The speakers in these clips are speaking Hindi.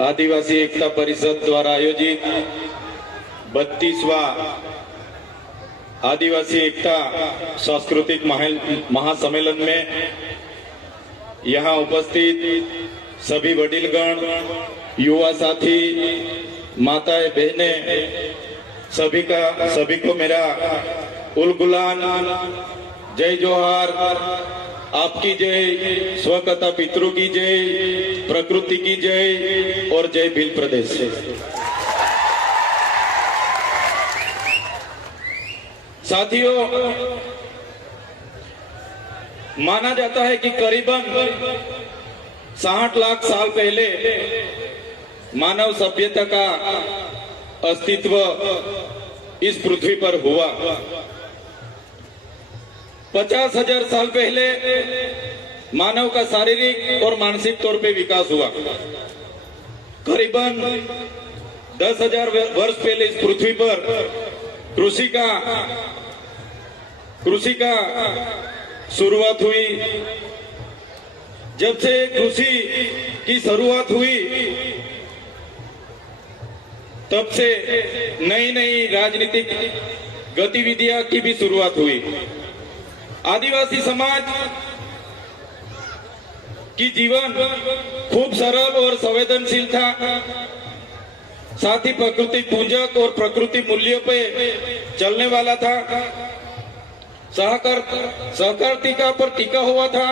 आदिवासी एकता परिषद द्वारा आयोजित 32वां आदिवासी एकता सांस्कृतिक महासम्मेलन में यहाँ उपस्थित सभी वडीलगण, युवा साथी, माताएं, बहनें, सभी को मेरा उल गुलान, जय जोहार, आपकी जय, स्वकथा पितरों की जय, प्रकृति की जय और जय भील प्रदेश से। साथियों, माना जाता है कि करीबन 60 लाख साल पहले मानव सभ्यता का अस्तित्व इस पृथ्वी पर हुआ। 50,000 साल पहले मानव का शारीरिक और मानसिक तौर पे विकास हुआ। करीबन 10,000 वर्ष पहले इस पृथ्वी पर कृषि का शुरुआत हुई। जब से कृषि की शुरुआत हुई तब से नई नई राजनीतिक गतिविधियां की भी शुरुआत हुई। आदिवासी समाज की जीवन खूब सरल और संवेदनशील था। साथ ही प्रकृति पूजक और प्रकृति मूल्यों पे चलने वाला था। सहकारिता पर टिका हुआ था।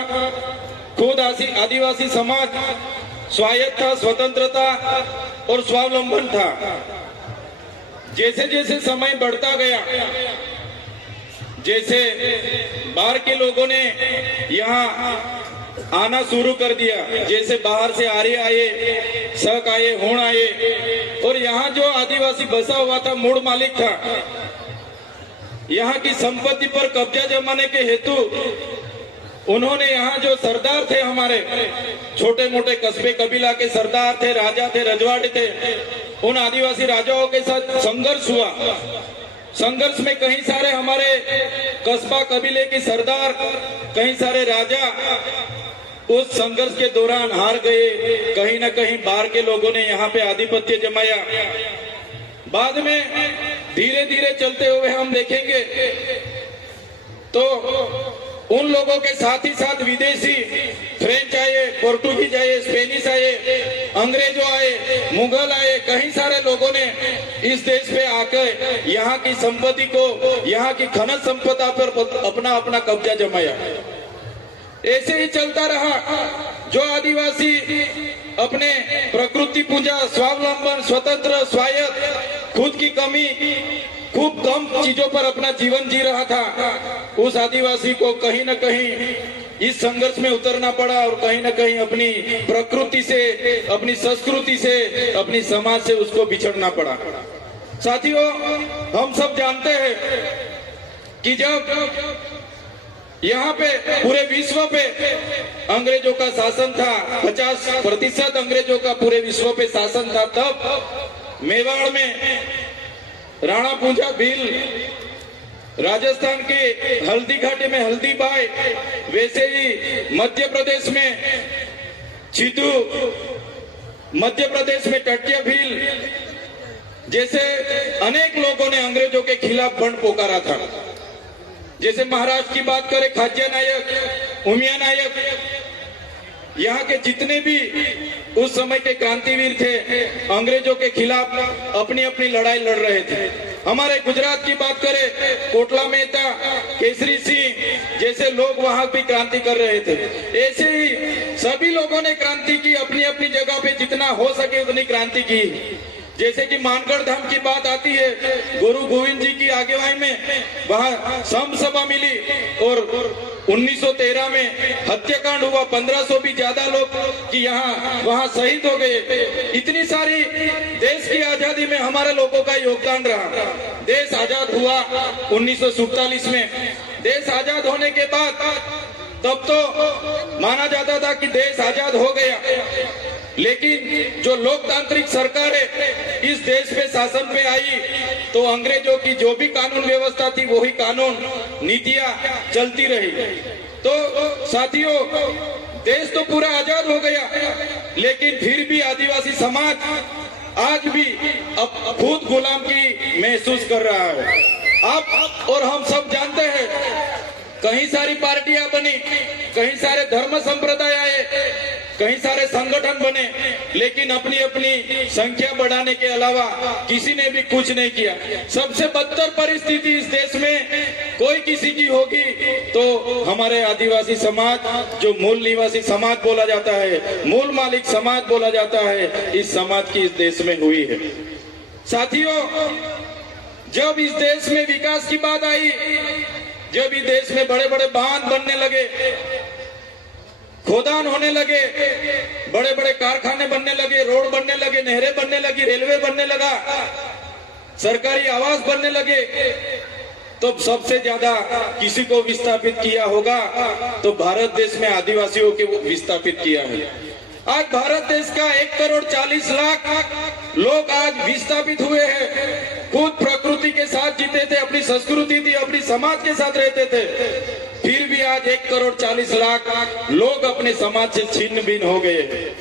खुद आदिवासी समाज स्वायत्त था, स्वतंत्रता और स्वावलंबन था। जैसे जैसे समय बढ़ता गया, जैसे बाहर के लोगों ने यहाँ आना शुरू कर दिया, जैसे बाहर से आर्य आए, शक आए, होण आए, और यहाँ जो आदिवासी बसा हुआ था, मूल मालिक था, यहाँ की संपत्ति पर कब्जा जमाने के हेतु उन्होंने यहाँ जो सरदार थे, हमारे छोटे मोटे कस्बे कबीला के सरदार थे, राजा थे, रजवाड़े थे, उन आदिवासी राजाओं के साथ संघर्ष हुआ। संघर्ष में कहीं सारे हमारे कस्बा कबीले के सरदार, कहीं सारे राजा उस संघर्ष के दौरान हार गए। कहीं ना कहीं बाहर के लोगों ने यहाँ पे आधिपत्य जमाया। बाद में धीरे धीरे चलते हुए हम देखेंगे तो उन लोगों के साथ ही साथ विदेशी, फ्रेंच आए, पोर्टुगीज आए, स्पेनिश आए, अंग्रेजों आए, मुगल आए, कई सारे लोगों ने इस देश पे आकर यहाँ की संपत्ति को, यहाँ की खनिज संपदा पर अपना अपना कब्जा जमाया। ऐसे ही चलता रहा। जो आदिवासी अपने प्रकृति पूजा, स्वावलंबन, स्वतंत्र, स्वायत्त, खुद की कमी, खूब कम चीजों पर अपना जीवन जी रहा था, उस आदिवासी को कहीं न कहीं इस संघर्ष में उतरना पड़ा और कहीं न कहीं अपनी प्रकृति से, अपनी संस्कृति से, अपनी समाज से उसको बिछड़ना पड़ा। साथियों, हम सब जानते हैं कि जब यहाँ पे पूरे विश्व पे अंग्रेजों का शासन था, 50% अंग्रेजों का पूरे विश्व पे शासन था, तब मेवाड़ में राणा पूंजा भील, राजस्थान के हल्दी घाटी में हल्दी बाई, वैसे ही मध्य प्रदेश में चितू, मध्य प्रदेश में टटिया भील, जैसे अनेक लोगों ने अंग्रेजों के खिलाफ बंड पुकारा था। जैसे महाराष्ट्र की बात करें, खाज्या नायक, उमिया नायक, यहाँ के जितने भी उस समय के क्रांतिवीर थे, अंग्रेजों के खिलाफ अपनी अपनी लड़ाई लड़ रहे थे। हमारे गुजरात की बात करें, कोटला मेहता, केसरी सिंह जैसे लोग वहां भी क्रांति कर रहे थे। ऐसे ही सभी लोगों ने क्रांति की, अपनी अपनी जगह पे जितना हो सके उतनी क्रांति की। जैसे कि मानगढ़ धाम की बात आती है, गुरु गोविंद जी की आगेवाई में वहां सम सभा मिली और 1913 में हत्याकांड हुआ। 1500 भी ज्यादा लोग कि यहाँ वहां शहीद हो गए। इतनी सारी देश की आजादी में हमारे लोगों का योगदान रहा। देश आजाद हुआ 1947 में। देश आजाद होने के बाद तब तो माना जाता था कि देश आजाद हो गया, लेकिन जो लोकतांत्रिक सरकारें इस देश पे शासन पे आई तो अंग्रेजों की जो भी कानून व्यवस्था थी वही कानून नीतियां चलती रही। तो साथियों, देश तो पूरा आजाद हो गया, लेकिन फिर भी आदिवासी समाज आज भी अब खुद गुलाम की महसूस कर रहा है। आप और हम सब जानते हैं, कई सारी पार्टियां बनी, कई सारे धर्म संप्रदाय आए, कई सारे संगठन बने, लेकिन अपनी अपनी संख्या बढ़ाने के अलावा किसी ने भी कुछ नहीं किया। सबसे बदतर परिस्थिति इस देश में कोई किसी की होगी तो हमारे आदिवासी समाज, जो मूल निवासी समाज बोला जाता है, मूल मालिक समाज बोला जाता है, इस समाज की इस देश में हुई है। साथियों, जब इस देश में विकास की बात आई, जब इस देश में बड़े बड़े बांध बनने लगे, खोदान होने लगे, बड़े बड़े कारखाने बनने लगे, रोड बनने लगे, नहरें बनने लगी, रेलवे बनने लगा, सरकारी आवास बनने लगे, तो सबसे ज्यादा किसी को विस्थापित किया होगा तो भारत देश में आदिवासियों को विस्थापित किया है। आज भारत देश का 1,40,00,000 लोग आज विस्थापित हुए हैं। खुद प्रकृति के साथ जीते थे, अपनी संस्कृति थी, अपनी समाज के साथ रहते थे, फिर भी आज 1,40,00,000 लोग अपने समाज से छिन्न भिन्न हो गए।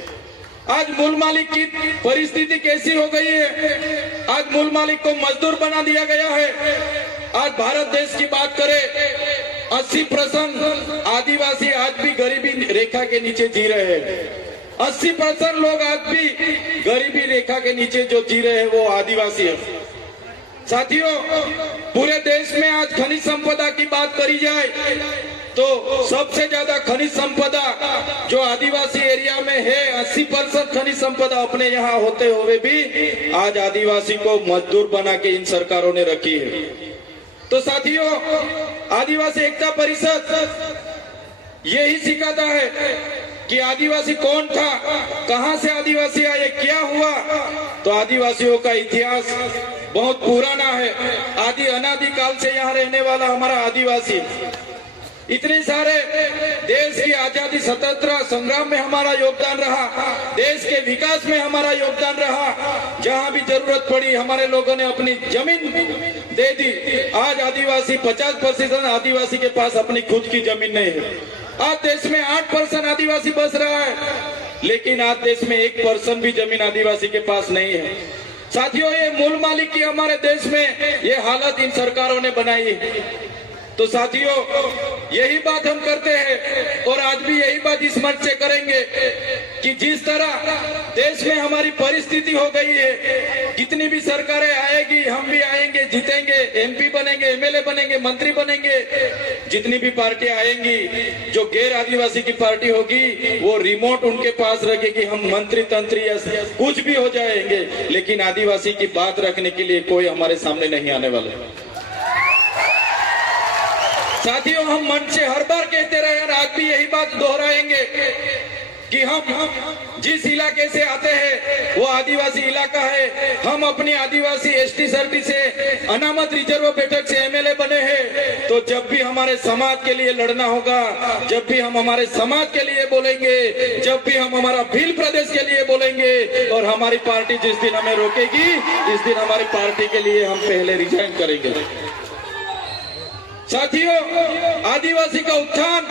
आज मूल मालिक की परिस्थिति कैसी हो गई है? आज मूल मालिक को मजदूर बना दिया गया है। आज भारत देश की बात करें, 80% आदिवासी आज भी गरीबी रेखा के नीचे जी रहे हैं। 80% लोग आज भी गरीबी रेखा के नीचे जो जी रहे हैं वो आदिवासी है। साथियों, पूरे देश में आज खनिज संपदा की बात करी जाए तो सबसे ज्यादा खनिज संपदा जो आदिवासी एरिया में है, 80% खनिज संपदा अपने यहाँ होते हुए भी आज आदिवासी को मजदूर बना के इन सरकारों ने रखी है। तो साथियों, आदिवासी एकता परिषद यही सिखाता है कि आदिवासी कौन था, कहां से आदिवासी आए, क्या हुआ। तो आदिवासियों का इतिहास बहुत पुराना है। आदि अनादि काल से यहाँ रहने वाला हमारा आदिवासी, इतने सारे देश की आजादी स्वतंत्रता संग्राम में हमारा योगदान रहा, देश के विकास में हमारा योगदान रहा। जहां भी जरूरत पड़ी हमारे लोगों ने अपनी जमीन दे दी। आज आदिवासी 50% आदिवासी के पास अपनी खुद की जमीन नहीं है। आज देश में 8% आदिवासी बस रहा है, लेकिन आज देश में 1% भी जमीन आदिवासी के पास नहीं है। साथियों, ये मूल मालिक की हमारे देश में ये हालत इन सरकारों ने बनाई है। तो साथियों, यही बात हम करते हैं और आज भी यही बात इस मंच से करेंगे कि जिस तरह देश में हमारी परिस्थिति हो गई है, कितनी भी सरकारें आएगी, हम भी आएंगे, जीतेंगे, एमपी बनेंगे, एमएलए बनेंगे, मंत्री बनेंगे, जितनी भी पार्टियां आएंगी, जो गैर आदिवासी की पार्टी होगी वो रिमोट उनके पास रखेगी, हम मंत्री तंत्री या कुछ भी हो जाएंगे, लेकिन आदिवासी की बात रखने के लिए कोई हमारे सामने नहीं आने वाला। साथियों, हम मंच से हर बार कहते रहे और आज भी यही बात दोहराएंगे कि हम जिस इलाके से आते हैं वो आदिवासी इलाका है। हम अपनी आदिवासी एसटी सर्टी से अनामत रिजर्व बैठक से एमएलए बने हैं। तो जब भी हमारे समाज के लिए लड़ना होगा, जब भी हम हमारे समाज के लिए बोलेंगे, जब भी हम हमारा भील प्रदेश के लिए बोलेंगे और हमारी पार्टी जिस दिन हमें रोकेगी, इस दिन हमारी पार्टी के लिए हम पहले रिजाइन करेंगे। साथियों, आदिवासी का उत्थान,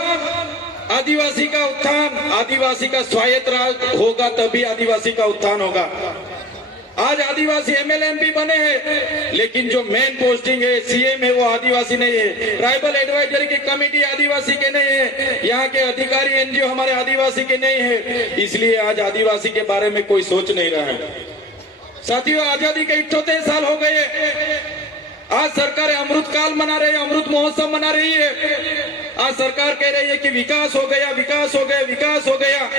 आदिवासी का उत्थान, आदिवासी का स्वायत्त राज होगा तभी आदिवासी का उत्थान होगा। आज आदिवासी एमएलए एमपी बने हैं, लेकिन जो मेन पोस्टिंग है, सीएम है, वो आदिवासी नहीं है। ट्राइबल एडवाइजरी की कमेटी आदिवासी के नहीं है, यहाँ के अधिकारी एनजीओ हमारे आदिवासी के नहीं है, इसलिए आज आदिवासी के बारे में कोई सोच नहीं रहा है। साथियों, आजादी के 78 साल हो गए। आज सरकार अमृत काल मना रही है, अमृत महोत्सव मना रही है। आज सरकार कह रही है कि विकास हो गया, विकास हो गया, विकास हो गया।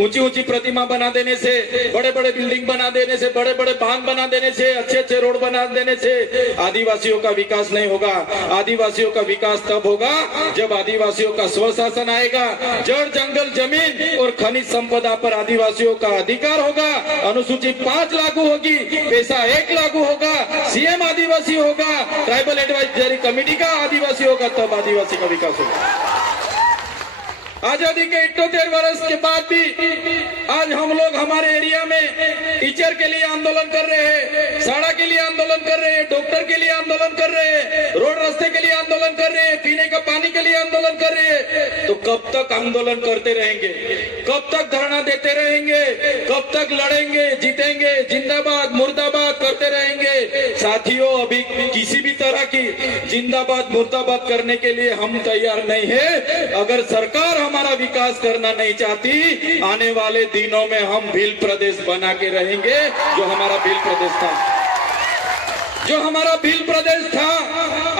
ऊंची ऊंची प्रतिमा बना देने से, बड़े बड़े बिल्डिंग बना देने से, बड़े बड़े बांध बना देने से, अच्छे अच्छे रोड बना देने से आदिवासियों का विकास नहीं होगा। आदिवासियों का विकास तब होगा जब आदिवासियों का स्वशासन आएगा, जड़ जंगल जमीन और खनिज संपदा पर आदिवासियों का अधिकार होगा, अनुसूची 5 लागू होगी, पैसा 1 लागू होगा, सीएम आदिवासी होगा, ट्राइबल एडवाइजरी कमेटी का आदिवासी होगा, तब आदिवासी का विकास होगा। आजादी के 78 वर्ष के बाद भी आज हम लोग हमारे एरिया में टीचर के लिए आंदोलन कर रहे हैं, सड़क के लिए आंदोलन कर रहे हैं, डॉक्टर के लिए आंदोलन कर रहे हैं, रोड रास्ते के लिए आंदोलन कर रहे हैं, पीने का पानी के लिए आंदोलन कर रहे हैं। तो कब तक आंदोलन करते रहेंगे, कब तक धरना देते रहेंगे, कब तक लड़ेंगे, जीतेंगे, जिंदाबाद मुर्दाबाद करते रहेंगे। साथियों, अभी किसी भी तरह की जिंदाबाद मुर्दाबाद करने के लिए हम तैयार नहीं है। अगर सरकार हमारा विकास करना नहीं चाहती, आने वाले दिनों में हम भील प्रदेश बना के रहेंगे। जो हमारा भील प्रदेश था, जो हमारा भील प्रदेश था,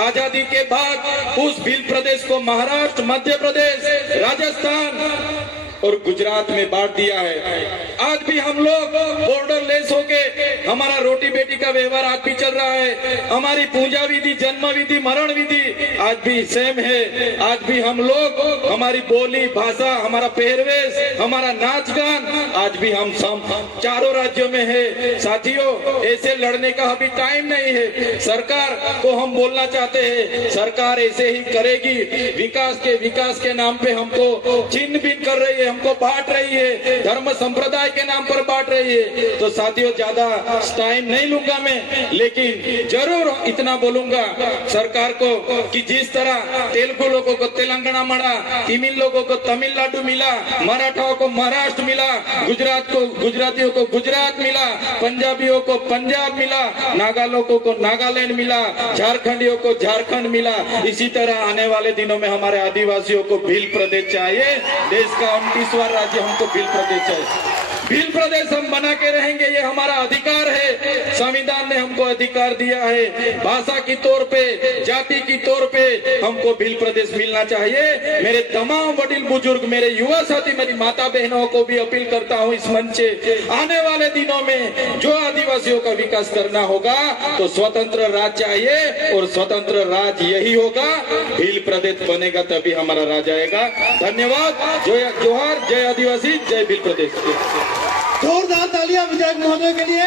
आजादी के बाद उस भील प्रदेश को महाराष्ट्र, मध्य प्रदेश, राजस्थान और गुजरात में बांट दिया है। आज भी हम लोग बॉर्डर लेस होके हमारा रोटी बेटी का व्यवहार आज भी चल रहा है। हमारी पूजा विधि, जन्म विधि, मरण विधि आज भी सेम है। आज भी हम लोग, हमारी बोली भाषा, हमारा पहरवेश, हमारा नाच गान आज भी हम सब चारों राज्यों में है। साथियों, ऐसे लड़ने का अभी टाइम नहीं है। सरकार को हम बोलना चाहते हैं, सरकार ऐसे ही करेगी। विकास के नाम पे हमको छिन्न भिन्न कर रही है, हमको बांट रही है, धर्म संप्रदाय के नाम पर बांट रही है। तो साथियों, ज्यादा टाइम नहीं लूंगा मैं, लेकिन जरूर इतना बोलूंगा सरकार को कि जिस तरह तेलुगु लोगों को तेलंगाना मिला, तमिल लोगों को तमिलनाडु मिला, मराठाओं को महाराष्ट्र मिला, गुजरातियों को गुजरात मिला, पंजाबियों को पंजाब मिला, नागा लोगों को नागालैंड मिला, झारखंडियों को झारखंड मिला, इसी तरह आने वाले दिनों में हमारे आदिवासियों को भील प्रदेश चाहिए। देश का 29वां राज्य हमको भील प्रदेश चाहिए। भील प्रदेश हम बना के रहेंगे, ये हमारा अधिकार है। संविधान ने हमको अधिकार दिया है। भाषा की तौर पे, जाति की तौर पे हमको भील प्रदेश मिलना चाहिए। मेरे तमाम वडील बुजुर्ग, मेरे युवा साथी, मेरी माता बहनों को भी अपील करता हूँ इस मंच से, आने वाले दिनों में जो आदिवासियों का विकास करना होगा तो स्वतंत्र राज्य चाहिए, और स्वतंत्र राज्य यही होगा, भील प्रदेश बनेगा तभी हमारा राज्य आएगा। धन्यवाद। जय जोहार, जय आदिवासी, जय भील प्रदेश। जोरदार तालियां विधायक महोदय के लिए।